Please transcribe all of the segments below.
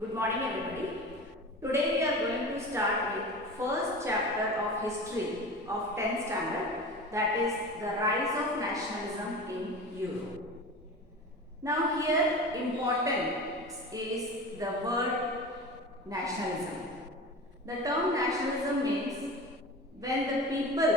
Good morning everybody. Today we are going to start with first chapter of history of 10th standard, that is the rise of nationalism in Europe. Now here important is the word nationalism. The term nationalism means when the people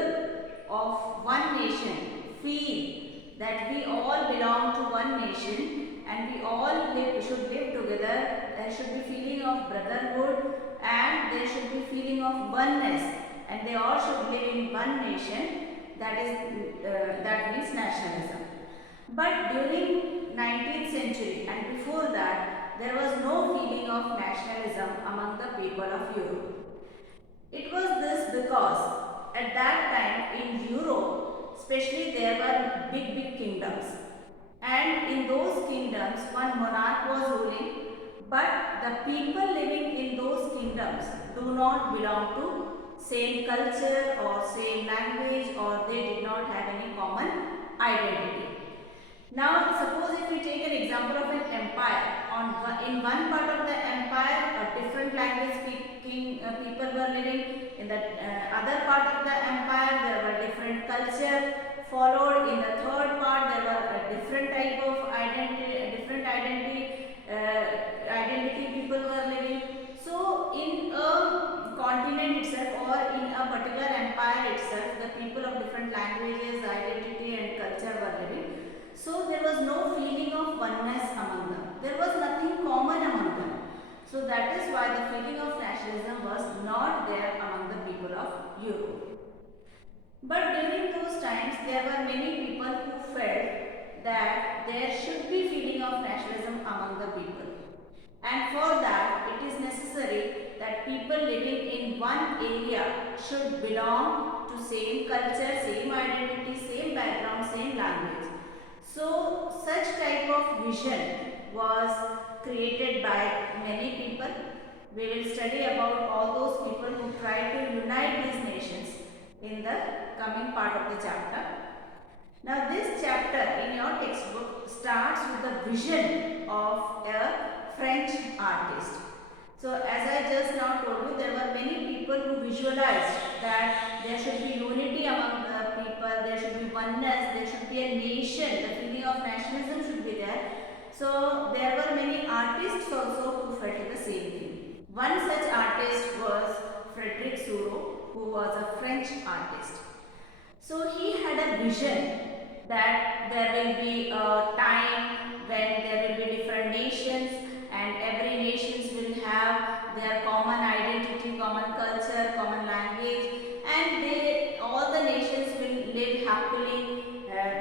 of one nation feel that we all belong to one nation and we all should live together. There should be feeling of brotherhood and there should be feeling of oneness, and they all should live in one nation. That means nationalism. But during 19th century and before that, there was no feeling of nationalism among the people of Europe. It was this because at that time in Europe, especially, there were big kingdoms, and in those kingdoms one monarch was ruling, but the people living in those kingdoms do not belong to same culture or same language, or they did not have any common identity. Now suppose if we take an example of an empire, in one part of the empire a different language speaking people were living, in the other part of the empire there were different culture followed, in the third part there were a different type of identity people were living. So in a continent itself or in a particular empire itself, the people of different languages, identity and culture were living. So there was no feeling of oneness among them. There was nothing common among them. So that is why the feeling of nationalism was not there among the people of Europe. But during those times, there were many people who felt that there should be feeling of nationalism among the people. And for that, it is necessary that people living in one area should belong to same culture, same identity, same background, same language. So such type of vision was created by many people. We will study about all those people who try to unite these nations in the coming part of the chapter. Now this chapter in your textbook starts with the vision of a French artist. So as I just now told you, there were many people who visualized that there should be unity among the people, there should be oneness, there should be a nation, the feeling of nationalism should be there. So there were many artists also who felt the same thing. One such artist was Frederick Seurat, who was a French artist. So he had a vision that there will be a time when there will be different nations and every nations will have their common identity, common culture, common language, and all the nations will live happily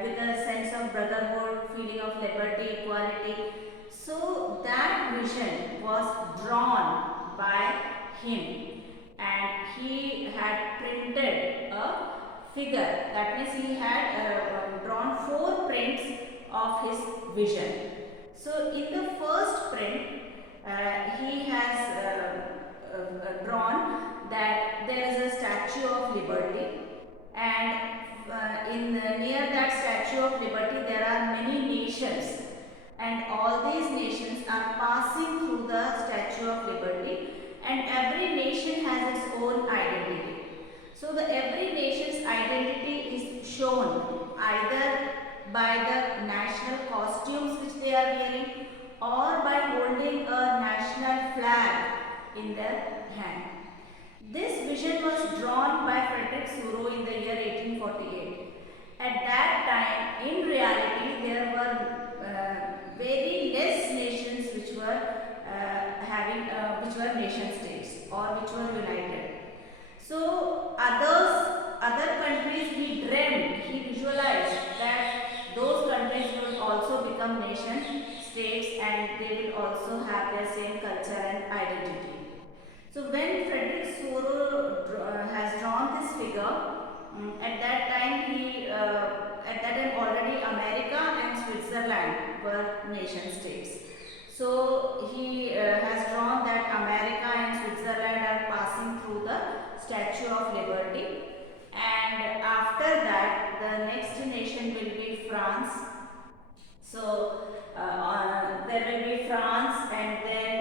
with a sense of brotherhood, feeling of liberty, equality. So that vision was drawn by him, and he had printed a figure. That means he had drawn 4 prints of his vision. So in the first print, he has drawn that there is a Statue of Liberty, and near that Statue of Liberty there are many nations, and all these nations are passing through the Statue of Liberty, and every nation has its own identity. So every nation's identity is shown either by the national costumes which they are wearing or by holding a national flag in their hand. This vision was drawn by Frederick Seurat in the year 1848. At that time, in reality, there were very less nations which were which were nation states or which were united. So other countries, he dreamed, he visualized that those countries will also become nation states and they will also have their same culture and identity. So when Frederick Seurat has drawn this figure, at that time already America and Switzerland were nation states. So he has drawn that America and Switzerland are passing through the Statue of Liberty, and after that the next nation will be France. So there will be France, and then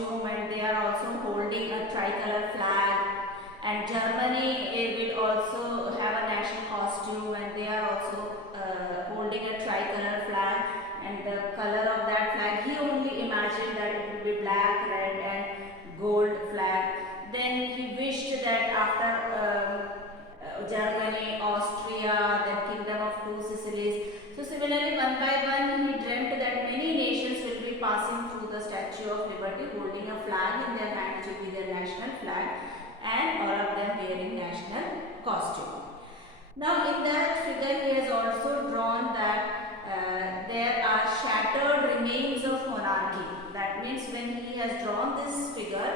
costume, and they are also holding a tricolor flag. And Germany will also have a national costume, and they are also holding a tricolor flag. And the color of that flag, he only imagined that it would be black, red, and gold flag. Then he wished that after Germany, Austria, then Kingdom of Two Sicilies. So similarly, one by one, he dreamt that many nations will be passing through the Statue of Liberty, holding a flag in their hand, which will be their national flag, and all of them wearing national costume. Now, in that figure, he has also drawn that there are shattered remains of monarchy. That means when he has drawn this figure,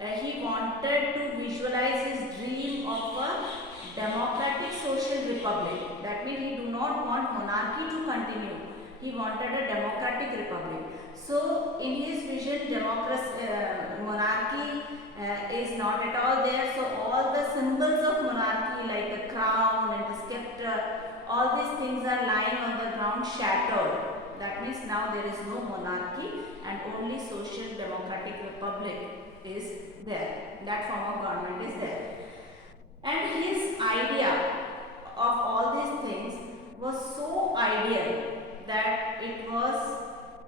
he wanted to visualize his dream of a democratic social republic. That means he do not want monarchy to continue. He wanted a democratic republic. So in his vision, democracy, monarchy is not at all there. So all the symbols of monarchy like the crown and the scepter, all these things are lying on the ground shattered. That means now there is no monarchy and only social democratic republic is there. That form of government is there. And his idea of all these things was so ideal that it was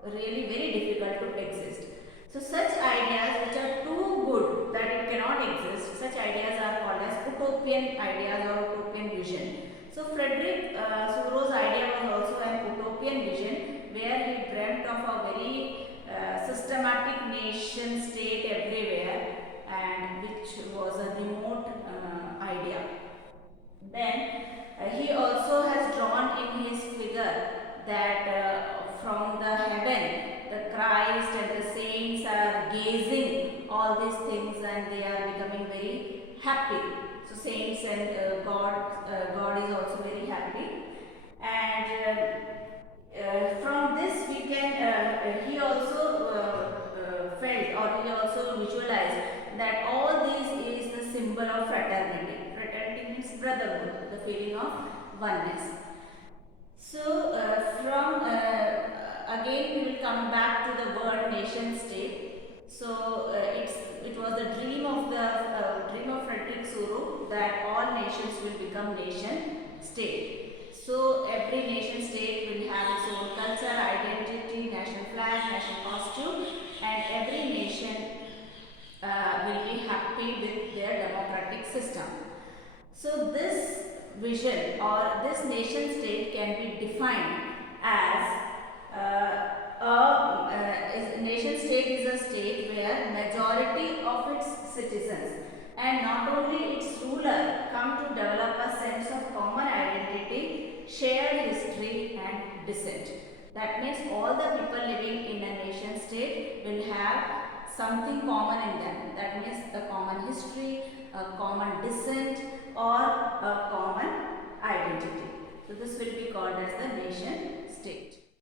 really very difficult to exist. So such ideas which are too good that it cannot exist, such ideas are called as utopian ideas or utopian vision. So Frederick Thoreau's idea was also an utopian vision where he dreamt of a very systematic nation state everywhere, and which was a remote idea. Then he also has drawn in his figure that from the heaven the Christ and the saints are gazing all these things and they are becoming very happy. So saints and God is also very happy. And from this we can he also felt or he also visualized that all these is the symbol of fraternity. Fraternity means brotherhood, the feeling of oneness. So from again we will come back to the word nation state. So it was the dream of Frederick Thoreau that all nations will become nation state. So every nation state will have its own culture, identity, national flag, national costume, and every nation will be happy with their democratic system. So this vision or this nation state can be defined as nation state is a state where majority of its citizens and not only its ruler come to develop a sense of common identity, shared history and descent. That means all the people living in a nation state will have something common in them. That means a common history, a common descent or a common identity. So this will be called as the nation state.